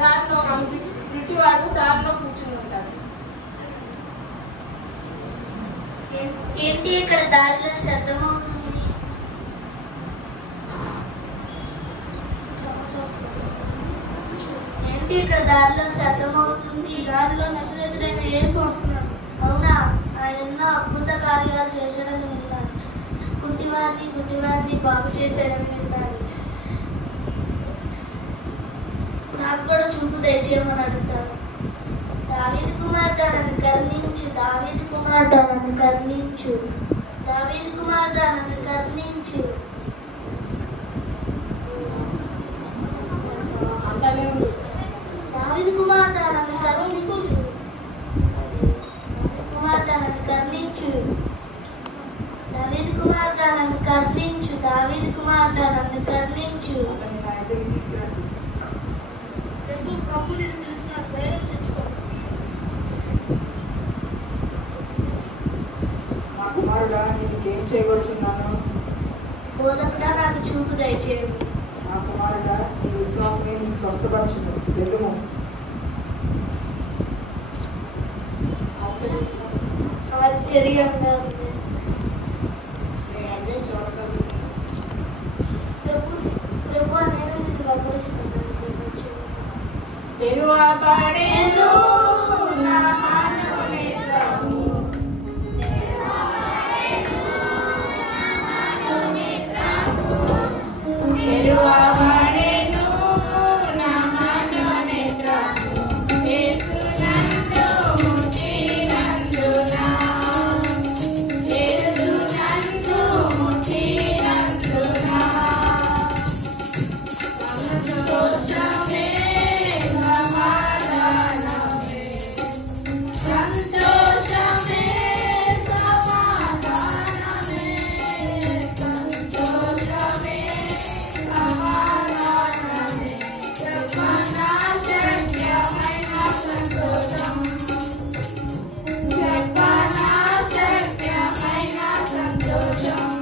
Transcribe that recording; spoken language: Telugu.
దారిలో గుడ్డివాడు దారిలో కూర్చుని ఉంటాడు. ఏంటి ఇక్కడ దారిలో శబ్దం అవుతుంది? ఏంటి ఇక్కడ దారిలో శబ్దం అవుతుంది? దారిలో నజరేతుడైన యేసు వస్తున్నాడు. అవునా? ఆయన ఎన్నో అద్భుత కార్యాలు చేశాడని విన్నాను. గుడ్డివారిని బాగు చేశాడని విన్నాను. నాకు కూడా చూపు దయచేయమని అడుగుతాను. దావీదు కుమారుడా నన్ను కరుణించు, దావీదు కుమారుడా నన్ను కరుణించు, దావీదు కుమారుడా నన్ను కరుణించు. దావీదు కుమారుడా నన్ను కరుణించు, కుమారుడా నన్ను కరుణించు, దావీదు కుమారుడా నన్ను కరుణించు, దావీదు కుమారుడా నన్ను కరుణించు. అతన్ని నా దగ్గరికి తీసుకురండి. ప్రభు నేను పిలిచినాడు, ధైర్యం తెచ్చుకో. నా కుమారుడా నేను నీకేం చేయబడుచున్నాను? బోధకుడా నాకు చూపు దయచేయు. నా కుమారుడా నీ విశ్వాసమే నీకు స్వస్థపరచును. వెళ్ళుము. ఆశ్చర్యంగా ఉంది. ప్రభు నేను నిన్ను వెంబడిస్తున్నాను. తెరువబడెను నా మనోనేత్రము, తెరువబడెను నా మనోనేత్రము, యేసు నన్ను ముట్టినందున, యేసు నన్ను ముట్టినందున సంతోషమే సమాధానమే, సంతోషమే సమాధానమే, సంతోషమే సమాధానమే, చెప్పనా శక్యమైన సంతోషం, చెప్పనా శక్యమైన సంతోషం.